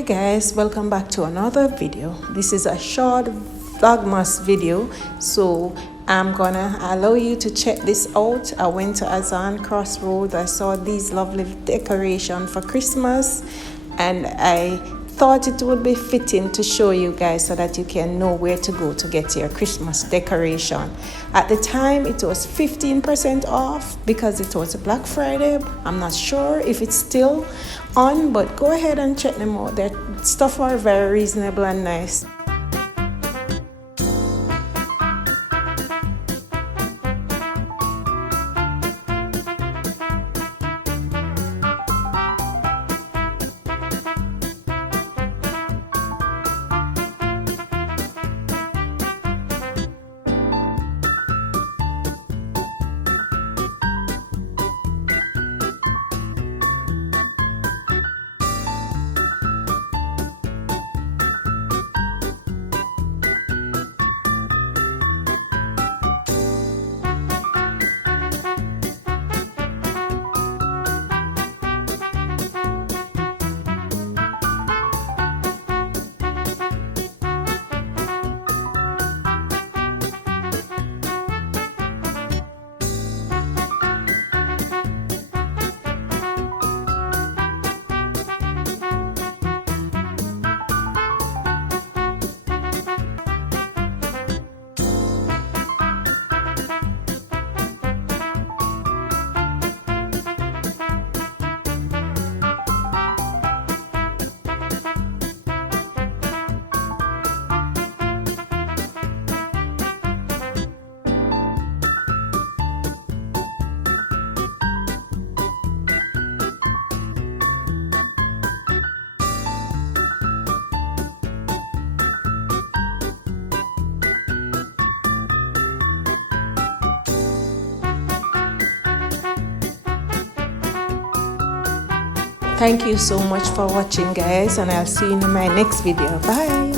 Hi guys, welcome back to another video. This is a short Vlogmas video, so I'm gonna allow you to check this out. I went to Azan Crossroads. I saw these lovely decorations for Christmas, and I thought it would be fitting to show you guys so that you can know where to go to get your Christmas decoration. At the time it was 15% off because it was a Black Friday. I'm not sure if it's still on, but go ahead and check them out. Their stuff are very reasonable and nice. Thank you so much for watching guys, and I'll see you in my next video. Bye.